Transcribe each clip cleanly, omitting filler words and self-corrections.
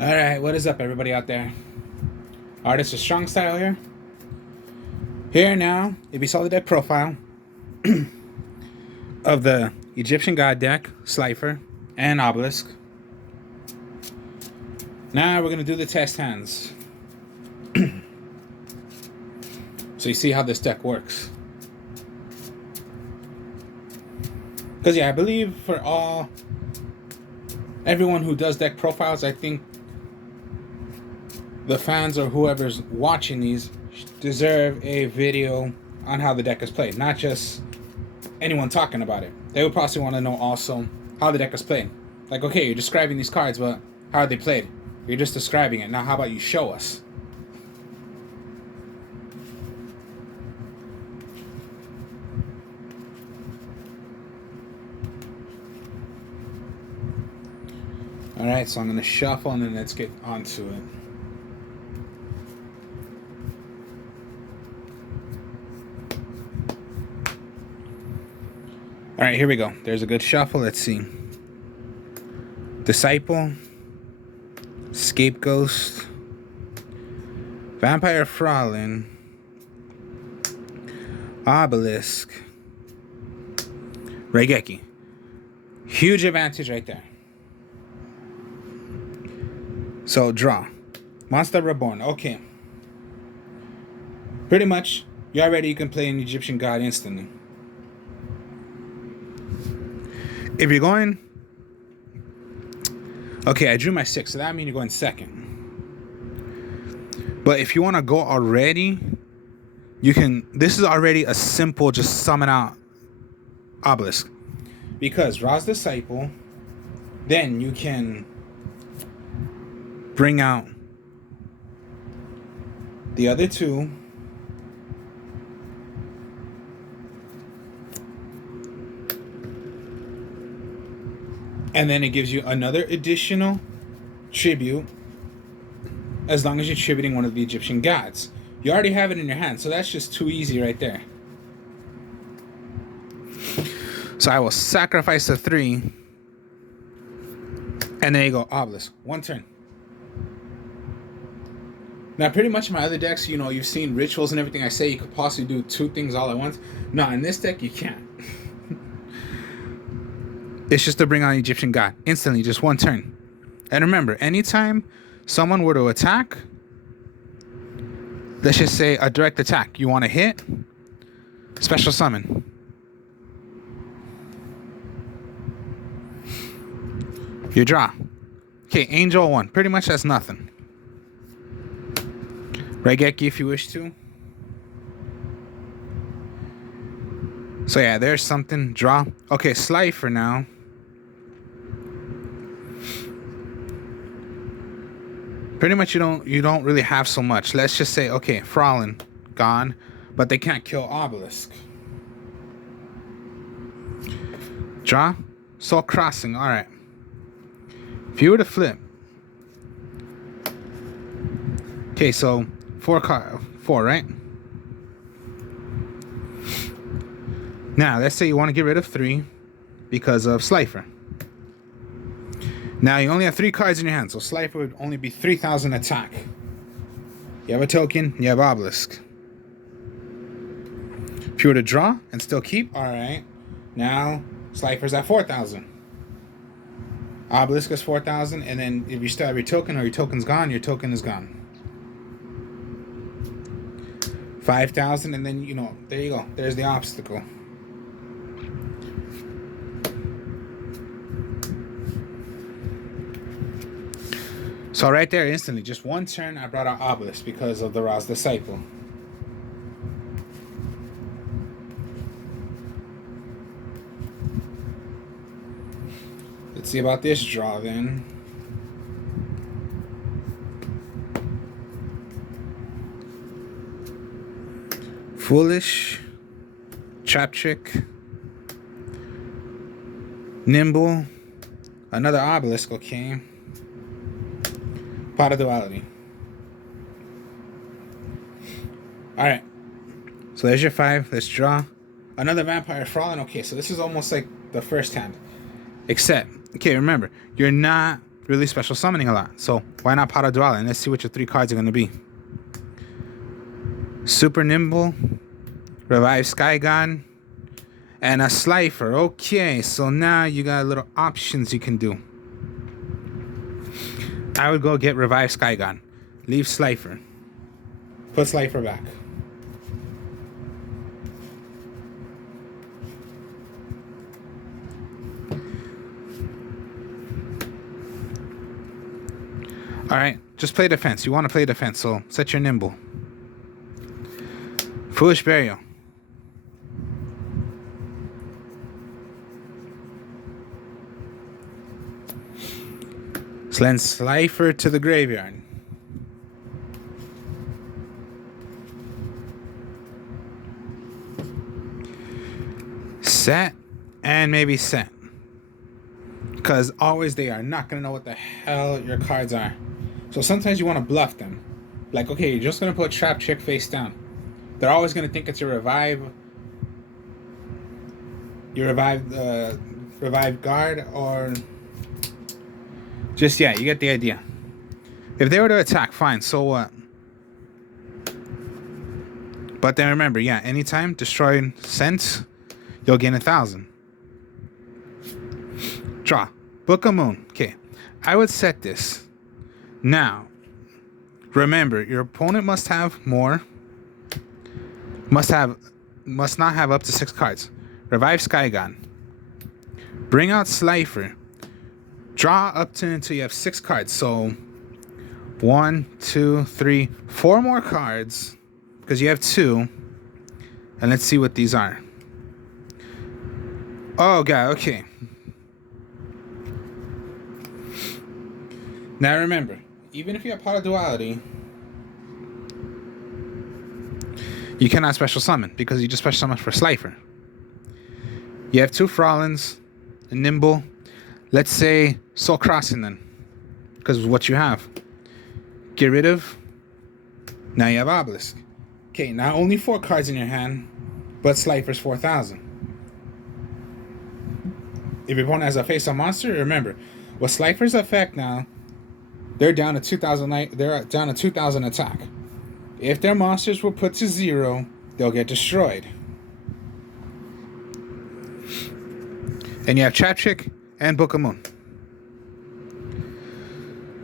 Alright, what is up, everybody out there? Artist of Strong Style here. Here now, if you saw the deck profile of the Egyptian God deck, Slifer, and Obelisk. Now we're going to do the test hands. So you see how this deck works. Because yeah, I believe for everyone who does deck profiles, I think the fans or whoever's watching these deserve a video on how the deck is played, not just anyone talking about it. They would possibly want to know also how the deck is played. Like, okay, you're describing these cards, but how are they played? You're just describing it. Now, how about you show us? Alright, so I'm going to shuffle and then let's get onto it. Alright, here we go. There's a good shuffle. Let's see. Disciple. Scapegoat. Vampire Fraulein. Obelisk. Raigeki. Huge advantage right there. So, draw. Monster Reborn. Okay. Pretty much, you can play an Egyptian God instantly. If you're going... Okay, I drew my 6, so that means you're going second. But if you want to go already, you can... This is already a simple, just summon out Obelisk. Because Ra's Disciple, then you can bring out the other two. And then it gives you another additional tribute as long as you're tributing one of the Egyptian gods. You already have it in your hand, so that's just too easy right there. So I will sacrifice the 3. And there you go, Obelisk. 1 turn. Now, pretty much in my other decks, you know, you've seen rituals and everything I say you could possibly do 2 things all at once. No, in this deck, you can't. It's just to bring on Egyptian God. Instantly, just 1 turn. And remember, anytime someone were to attack, let's just say a direct attack. You want to hit, special summon. You draw. Okay, Angel 1. Pretty much that's nothing. Raigeki if you wish to. So yeah, there's something. Draw. Okay, Slifer now. Pretty much you don't really have so much. Let's just say, okay, Fraulein gone, but they can't kill Obelisk. Draw. Soul Crossing. All right. If you were to flip. Okay, so 4, right? Now, let's say you want to get rid of 3 because of Slifer. Now, you only have 3 cards in your hand, so Slifer would only be 3,000 attack. You have a token, you have Obelisk. If you were to draw and still keep, alright. Now, Slifer's at 4,000. Obelisk is 4,000, and then if you still have your token or your token's gone, your token is gone. 5,000, and then, you know, there you go. There's the obstacle. So right there, instantly, just 1 turn, I brought out Obelisk because of the Ra's Disciple. Let's see about this draw then. Foolish, Trap Trick, Nimble, another Obelisk, okay. Pot of Duality. Alright. So there's your 5. Let's draw. Another Vampire Fraulein. Okay, so this is almost like the first hand. Except, okay, remember, you're not really special summoning a lot. So why not Pot of Duality? And let's see what your 3 cards are going to be. Super Nimble, Revive Skygon, and a Slifer. Okay, so now you got little options you can do. I would go get Revive Skygon. Leave Slifer. Put Slifer back. Alright, just play defense. You want to play defense, so set your Nimble. Foolish Burial. Send Slifer to the graveyard. Set and maybe set. Because always they are not going to know what the hell your cards are. So sometimes you want to bluff them. Like, okay, you're just going to put Trap Chick face down. They're always going to think it's your revive. Your revive guard, or just, yeah, you get the idea. If they were to attack, fine, so what? But then remember, yeah, anytime destroy sense, you'll gain 1,000. Draw. Book of Moon. Okay, I would set this. Now, remember, your opponent must have more. Must not have up to 6 cards. Revive Skygon. Bring out Slifer. Draw up to until you have 6 cards. So 1, 2, 3, 4 more cards, because you have 2. And let's see what these are. Oh god, okay. Now remember, even if you have Pot of Duality, you cannot special summon because you just special summon for Slifer. You have 2 Frolins, a Nimble. Let's say Soul Crossing then, because of what you have. Get rid of. Now you have Obelisk. Okay, not only 4 cards in your hand, but Slifer's 4,000. If your opponent has a face-up monster, remember, with Slifer's effect now, they're down to 2,000. They're down to 2,000 attack. If their monsters were put to 0, they'll get destroyed. And you have Trap Chick and Book of Moon.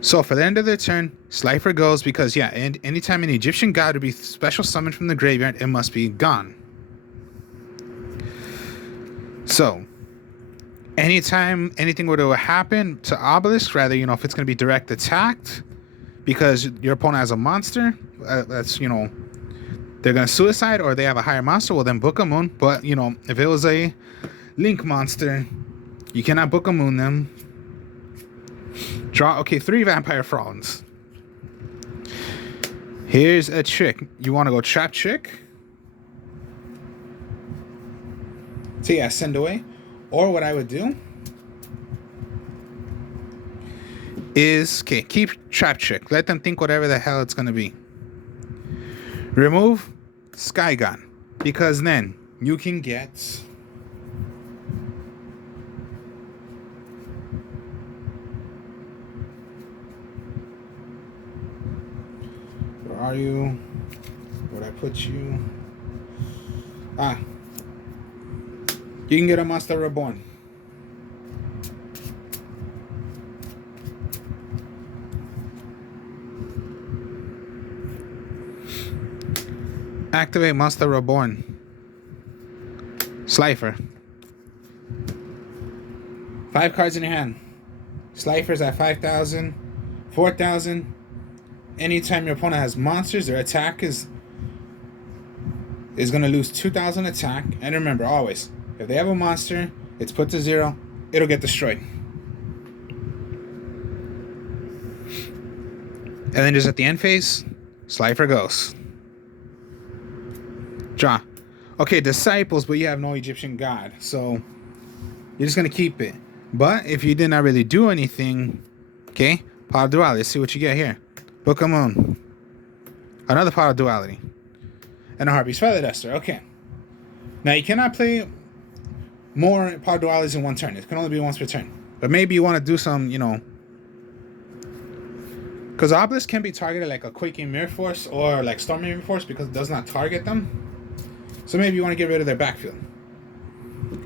So for the end of their turn, Slifer goes because, yeah, and anytime an Egyptian god would be special summoned from the graveyard, it must be gone. So, anytime anything were to happen to Obelisk, rather, you know, if it's going to be direct attacked, because your opponent has a monster, that's, you know, they're going to suicide or they have a higher monster, well, then Book of Moon. But, you know, if it was a Link monster, you cannot Book of Moon them. Draw, okay, 3 Vampire Frolins. Here's a trick. You want to go Trap Chick. So yeah, send away. Or what I would do is, okay, keep Trap Chick. Let them think whatever the hell it's going to be. Remove Skygon. Because then you can get... Where are you? Where'd I put you? Ah. You can get a Monster Reborn. Activate Monster Reborn. Slifer. 5 cards in your hand. Slifer's at 5,000, 4,000. Anytime your opponent has monsters, their attack is going to lose 2,000 attack. And remember, always, if they have a monster, it's put to 0, it'll get destroyed. And then just at the end phase, Slifer goes. Draw. Okay, Disciples, but you have no Egyptian god, so you're just going to keep it. But if you did not really do anything, okay, Pot of Duality, let's see what you get here. Book of Moon. Another Pot of Duality. And a Harpy's Feather Duster. Okay. Now, you cannot play more Pot of Dualities in one turn. It can only be once per turn. But maybe you want to do some, you know, Because Obelisk can be targeted like a Quaking Mirror Force or like Storm Mirror Force because it does not target them. So maybe you want to get rid of their backfield.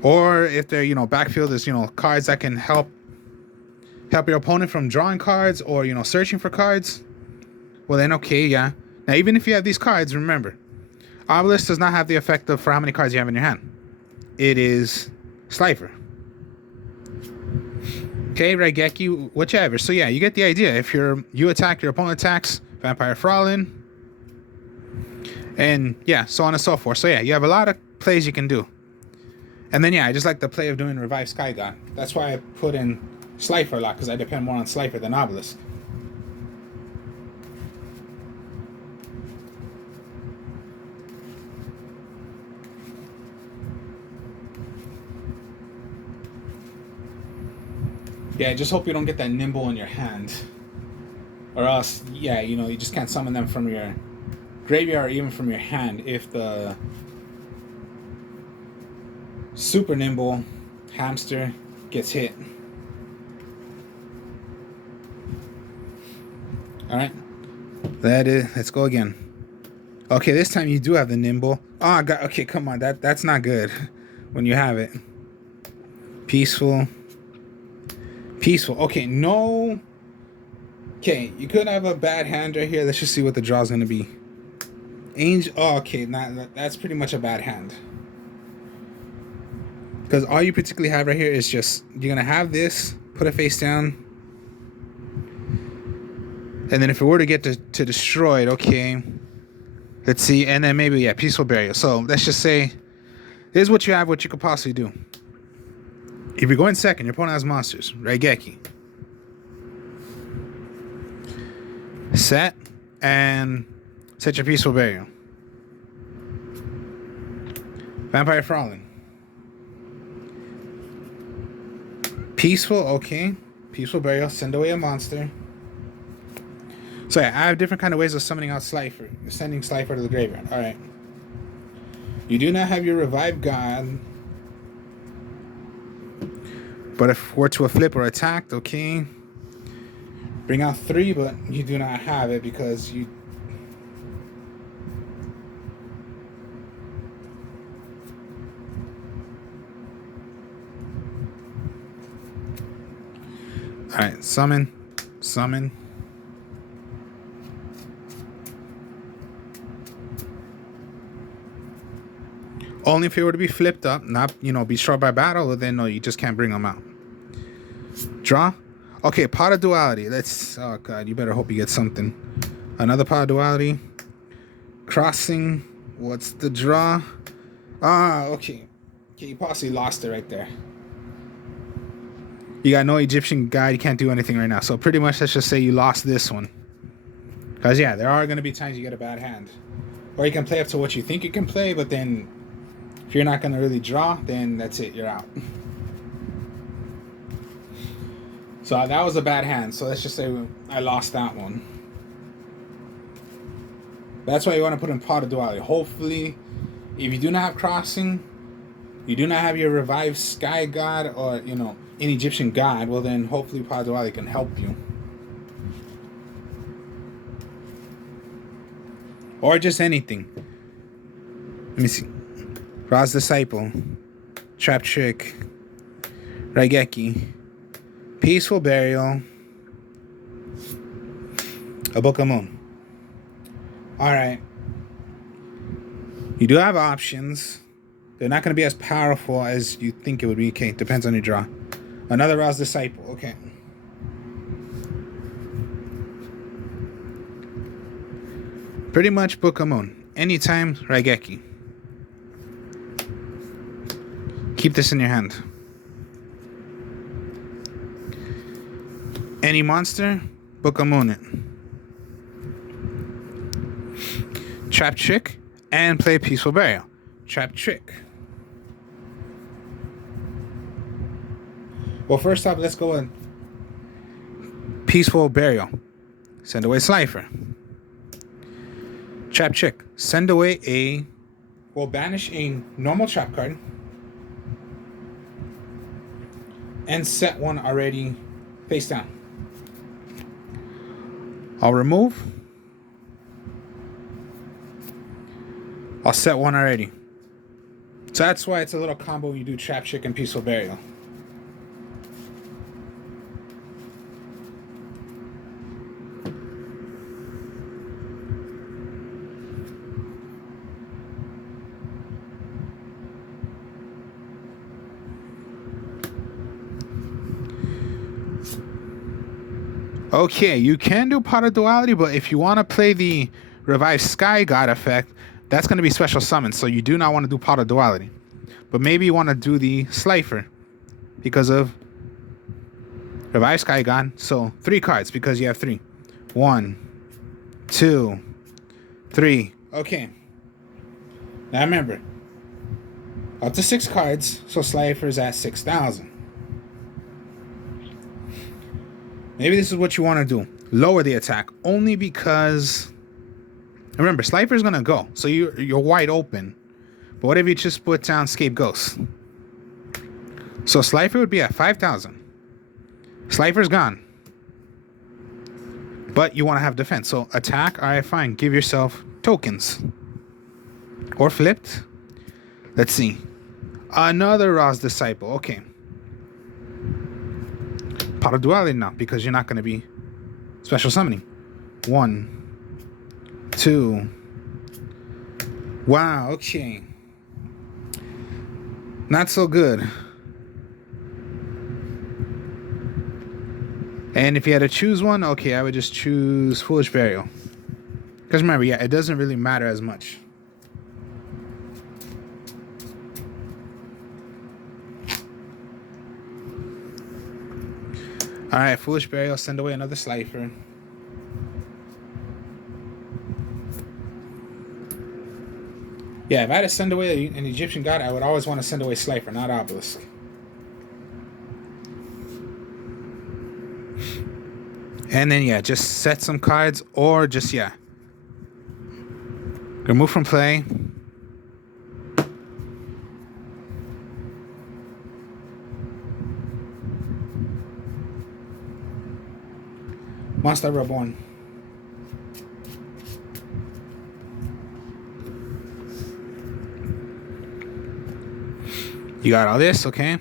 Or if their, backfield is, cards that can help your opponent from drawing cards or, searching for cards. Well then, okay, yeah. Now, even if you have these cards, remember, Obelisk does not have the effect of for how many cards you have in your hand. It is Slifer. Okay, Raigeki, whichever. So yeah, you get the idea. If you attack, your opponent attacks, Vampire Fraulein, and yeah, so on and so forth. So yeah, you have a lot of plays you can do. And then yeah, I just like the play of doing Revive Sky God. That's why I put in Slifer a lot, because I depend more on Slifer than Obelisk. Yeah, just hope you don't get that Nimble in your hand. Or else, yeah, you just can't summon them from your graveyard or even from your hand if the Super Nimble Hamster gets hit. Alright. Let's go again. Okay, this time you do have the Nimble. Oh, God. Okay, come on. That's not good when you have it. Peaceful. Okay, no. Okay, you could have a bad hand right here. Let's just see what the draw is going to be. Angel. Oh, okay, that's pretty much a bad hand. Because all you particularly have right here is just, you're going to have this, put it face down. And then if it were to get to destroy it, okay. Let's see. And then maybe, yeah, Peaceful Burial. So let's just say, here's what you have, what you could possibly do. If you're going second, your opponent has monsters. Raigeki. Set. And set your Peaceful Burial. Vampire Fraulein. Peaceful, okay. Peaceful Burial. Send away a monster. So yeah, I have different kind of ways of summoning out Slifer. Sending Slifer to the graveyard. Alright. You do not have your Revive God. But if we're to a flip or attacked, okay. Bring out 3, but you do not have it because you... Alright, summon. Only if it were to be flipped up, not, be destroyed by battle, then no, you just can't bring them out. Draw. Okay, Pot of Duality. Oh God, you better hope you get something. Another Pot of Duality. Crossing. What's the draw? Okay. Okay, you possibly lost it right there. You got no Egyptian guide, you can't do anything right now. So pretty much, let's just say you lost this one. Because yeah, there are going to be times you get a bad hand. Or you can play up to what you think you can play, but then if you're not going to really draw, then that's it, you're out. So that was a bad hand. So let's just say I lost that one. That's why you want to put in Pot of Duality. Hopefully, if you do not have Crossing, you do not have your Revive Sky God or, an Egyptian God, well then hopefully Pot of Duality can help you. Or just anything. Let me see. Ra's Disciple. Trap Trick. Raigeki. Peaceful Burial. A Book of Moon. Alright. You do have options. They're not going to be as powerful as you think it would be. Okay, depends on your draw. Another Ra's Disciple. Okay. Pretty much Book of Moon. Anytime, Raigeki. Keep this in your hand. Any monster, Book of Moon it. Trap Trick, and play Peaceful Burial. Trap Trick. Well, first off, let's go in. Peaceful Burial. Send away Slifer. Trap Trick. Send away banish a normal trap card. And set one already face down. I'll remove. I'll set one already. So that's why it's a little combo when you do Trap Chick and Peaceful Burial. Okay, you can do Pot of Duality, but if you want to play the Revived Sky God effect, that's going to be special summon, so you do not want to do Pot of Duality. But maybe you want to do the Slifer because of Revived Sky God. So 3 cards because you have 3. 1, 2, 3. Okay. Now remember, up to 6 cards, so Slifer's at 6,000. Maybe this is what you want to do. Lower the attack only because, remember, Slifer's going to go. So you're wide open. But what if you just put down Scapegoat? So Slifer would be at 5,000. Slifer's gone. But you want to have defense. So attack, all right, fine. Give yourself tokens. Or flipped. Let's see. Another Ra's Disciple. Okay. Pot of Duality now, because you're not going to be special summoning. 1, 2. Wow, okay. Not so good. And if you had to choose one, okay, I would just choose Foolish Burial. Because remember, yeah, it doesn't really matter as much. Alright, Foolish Burial, send away another Slifer. Yeah, if I had to send away an Egyptian god, I would always want to send away Slifer, not Obelisk. And then, yeah, just set some cards or just, yeah. Remove from play. Monster Reborn. You got all this, okay.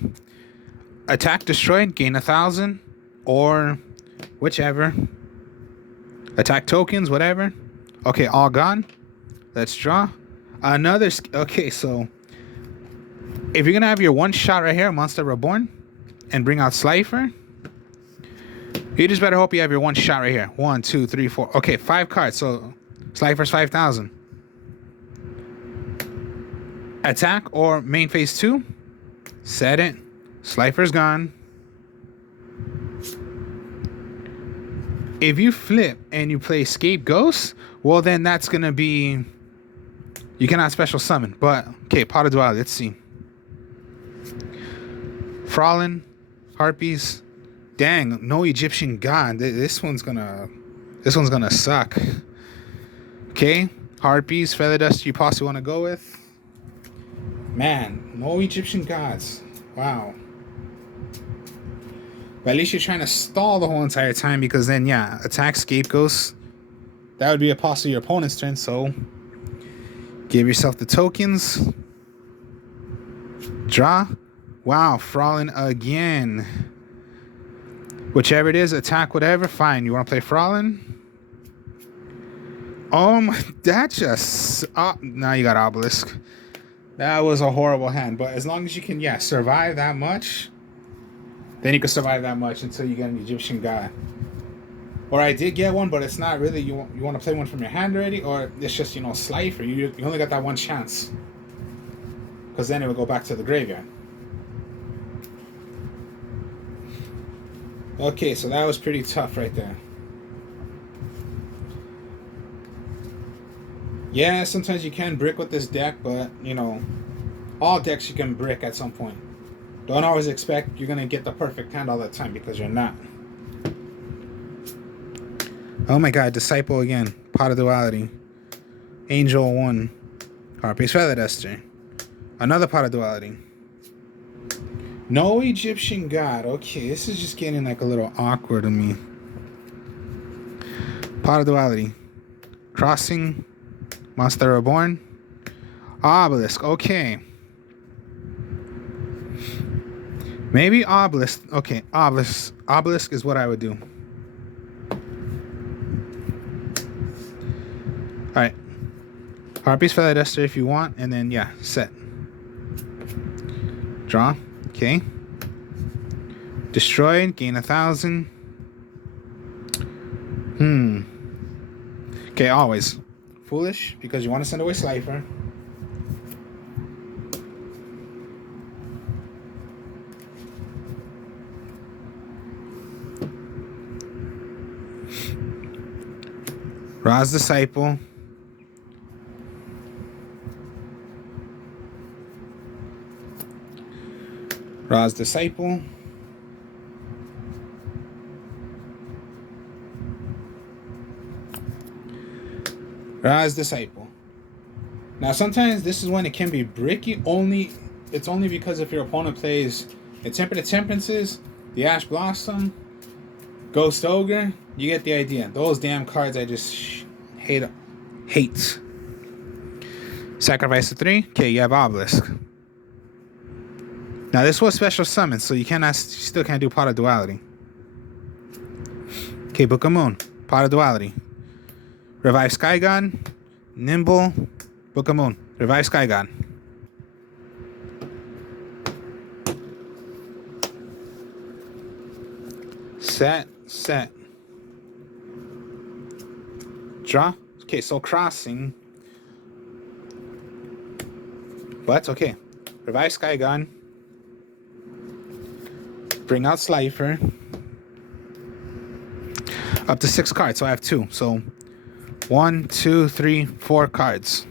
Attack destroyed, gain 1,000, or whichever. Attack tokens, whatever. Okay, all gone. Let's draw. Another, okay, so if you're gonna have your one shot right here, Monster Reborn, and bring out Slifer, you just better hope you have your one shot right here. 1, 2, 3, 4. Okay, 5 cards, so Slifer's 5,000. Attack or main phase 2. Set it. Slifer's gone. If you flip and you play Scapegoat, well then that's gonna be, you cannot special summon. But okay, Pot of Duality, let's see. Frolin, Harpies. Dang, no Egyptian god. This one's gonna suck. Okay, Harpies, Feather Dust you possibly want to go with. Man, no Egyptian gods. Wow. But at least you're trying to stall the whole entire time, because then, yeah, attack Scapegoat. That would be a possibly your opponent's turn, so give yourself the tokens. Draw. Wow, Frolin again. Whichever it is, attack whatever, fine. You want to play Frolin? Oh my, that just... Oh, now you got Obelisk. That was a horrible hand, but as long as you can, yeah, survive that much, then you can survive that much until you get an Egyptian god. Or I did get one, but it's not really, you want to play one from your hand already, or it's just, you know, Slifer. You only got that one chance. Because then it will go back to the graveyard. Okay, so that was pretty tough right there. Yeah, sometimes you can brick with this deck, but, you know, all decks you can brick at some point. Don't always expect you're going to get the perfect hand all the time, because you're not. Oh my god, Disciple again. Pot of Duality. Angel 1. Harpies Feather Duster. Another Pot of Duality. No Egyptian god. Okay, this is just getting like a little awkward to me. Pot of Duality. Crossing. Monster Reborn. Obelisk. Okay. Maybe Obelisk. Okay, Obelisk. Obelisk is what I would do. Alright. Harpies, Feather Duster if you want. And then, yeah, set. Draw. Okay. Destroyed. Gain 1,000. Okay, always. Foolish, because you want to send away Slifer. Ra's Disciple. Ra's Disciple. Ra's Disciple. Now sometimes this is when it can be bricky. It's only because if your opponent plays the Tempered Temperances, the Ash Blossom, Ghost Ogre, you get the idea. Those damn cards I just hate. Sacrifice to 3. Okay, you have Obelisk. Now this was special summon, so you still can't do Pot of Duality. Okay, Book of Moon, Pot of Duality. Revive Sky God, Nimble, Book of Moon, Revive Sky God. Set. Draw. Okay, so crossing. What? Okay. Revive Sky God. Bring out Slifer. Up to 6 cards, so I have 2. So 1, 2, 3, 4 cards.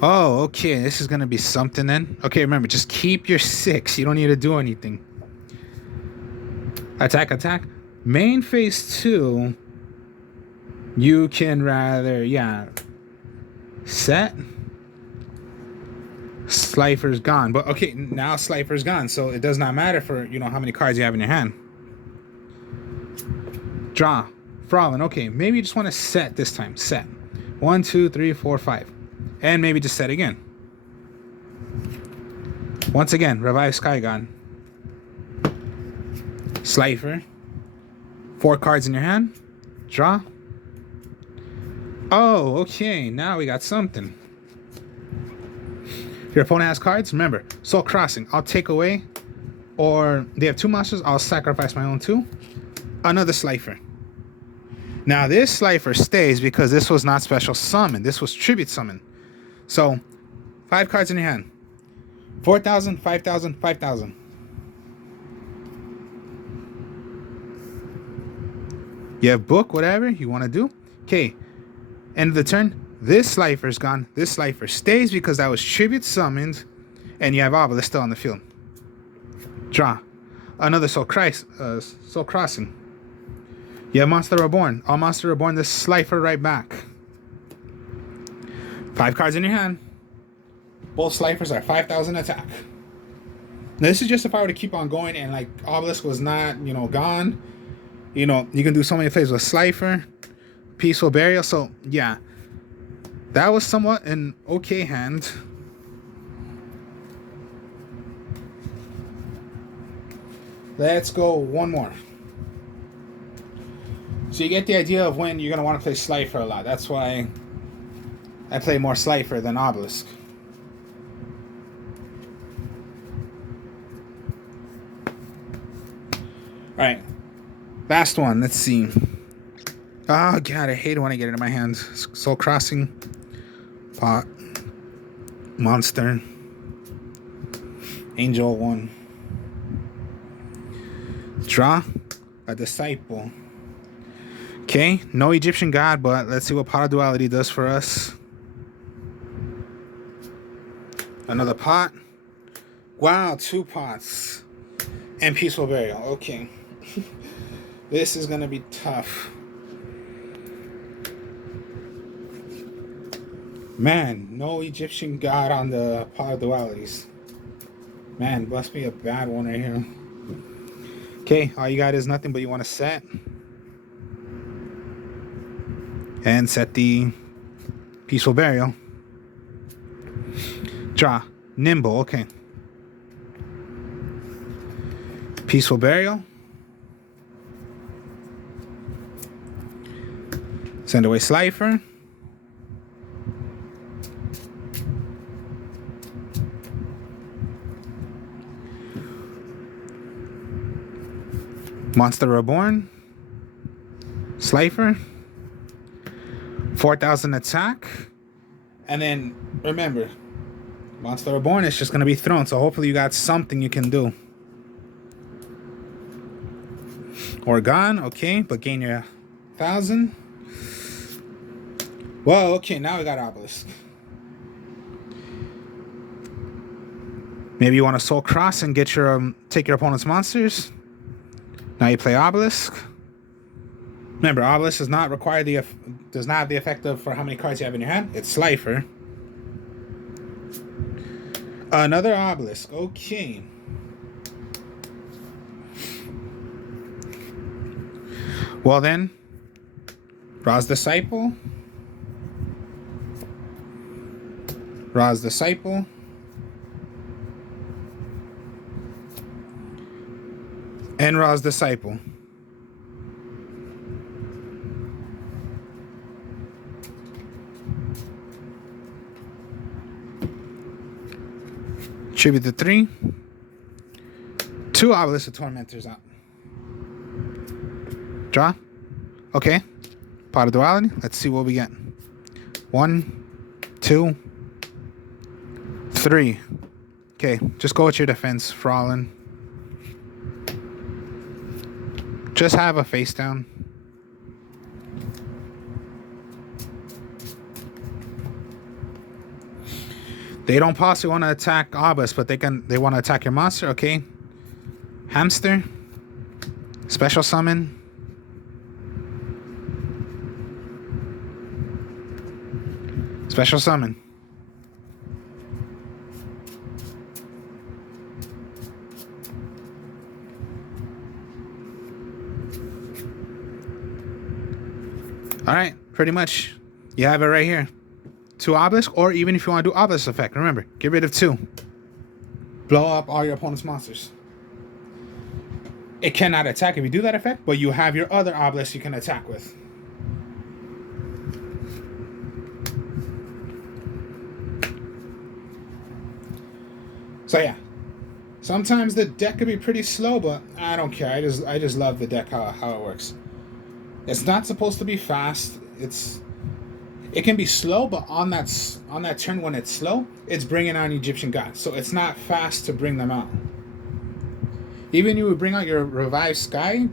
Oh, okay. This is gonna be something then. Okay, remember, just keep your 6. You don't need to do anything. Attack. Main phase 2. You can rather, set. Slifer's gone. But okay, now Slifer's gone, so it does not matter for how many cards you have in your hand. Draw. Frolin. Okay, maybe you just want to set this time. Set. 1, 2, 3, 4, 5. And maybe just set again. Once again, Revive Sky God. Slifer. 4 cards in your hand. Draw. Oh, okay. Now we got something. If your opponent has cards, remember, Soul Crossing. I'll take away. Or they have 2 monsters. I'll sacrifice my own 2. Another Slifer. Now this Slifer stays because this was not special summon. This was tribute summon. So 5 cards in your hand. 4,000, 5,000, 5,000. You have book, whatever you want to do. Okay. End of the turn. This Slifer's gone. This Slifer stays because that was tribute summoned. And you have Obelisk still on the field. Draw. Another Soul Crossing. You have Monster Reborn. All Monster Reborn, this Slifer right back. 5 cards in your hand. Both Slifers are 5,000 attack. Now this is just if I were to keep on going and like Obelisk was not, gone. You can do so many plays with Slifer, Peaceful Burial. So yeah, that was somewhat an okay hand. Let's go one more. So you get the idea of when you're going to want to play Slifer a lot. That's why I play more Slifer than Obelisk. Alright. Last one. Let's see. Oh, God. I hate it when I get it in my hands. Soul Crossing. Pot. Monster. Angel 1. Draw. A Disciple. Okay, no Egyptian God, but let's see what Pot of Duality does for us. Another pot. Wow, 2 pots. And Peaceful Burial. Okay. This is going to be tough. Man, no Egyptian God on the Pot of Dualities. Man, must be a bad one right here. Okay, all you got is nothing, but you want to set. And set the Peaceful Burial. Draw. Nimble, okay. Peaceful Burial. Send away Slifer. Monster Reborn. Slifer. 4,000 attack. And then, remember, Monster Reborn is just going to be thrown. So hopefully you got something you can do. Organ, okay, but gain your 1,000. Well, okay, now we got Obelisk. Maybe you want to Soul Cross and get your take your opponent's monsters. Now you play Obelisk. Remember, Obelisk does not require does not have the effect of for how many cards you have in your hand. It's Slifer. Another Obelisk. Okay. Well then, Ra's Disciple. Ra's Disciple. And Ra's Disciple. Tribute to 3. 2 Obelisk of Tormentors out. Draw. Okay. Pot of Duality. Let's see what we get. 1, 2, 3. Okay. Just go with your defense, Frolin. Just have a face down. They don't possibly want to attack Obelisk, but they want to attack your monster. Okay. Hamster. Special summon. Special summon. Alright, pretty much. You have it right here. 2 Obelisk, or even if you want to do Obelisk effect, remember, get rid of 2. Blow up all your opponent's monsters. It cannot attack if you do that effect, but you have your other Obelisk you can attack with. So yeah, sometimes the deck could be pretty slow, but I don't care. I just love the deck how it works. It's not supposed to be fast. It can be slow, but on that turn when it's slow, it's bringing out Egyptian gods. So it's not fast to bring them out. Even you would bring out your Revived Sky,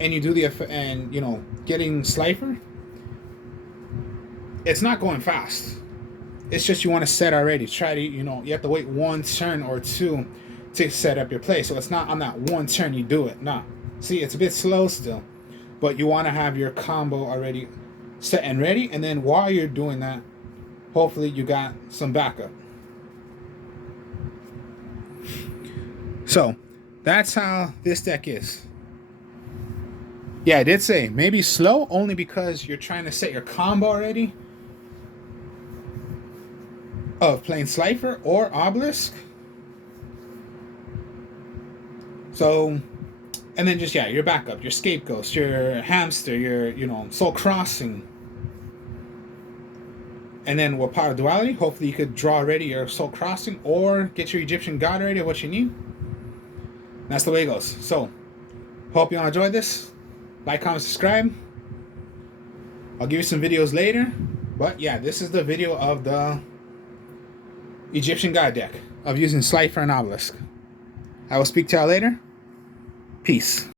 and you do getting Slifer. It's not going fast. It's just you want to set already. Try to, you have to wait 1 turn or 2 to set up your play. So it's not on that 1 turn you do it. No. See, it's a bit slow still. But you want to have your combo already set and ready. And then while you're doing that, hopefully you got some backup. So, that's how this deck is. Yeah, I did say maybe slow only because you're trying to set your combo already of playing Slifer or Obelisk. So, and then just, your backup, your Scapegoat, your Hamster, your, Soul Crossing. And then with Power Duality, hopefully you could draw already your Soul Crossing or get your Egyptian God already, what you need. That's the way it goes. So, hope you all enjoyed this. Like, comment, subscribe. I'll give you some videos later. But yeah, this is the video of the Egyptian God deck of using Slifer and Obelisk. I will speak to y'all later. Peace.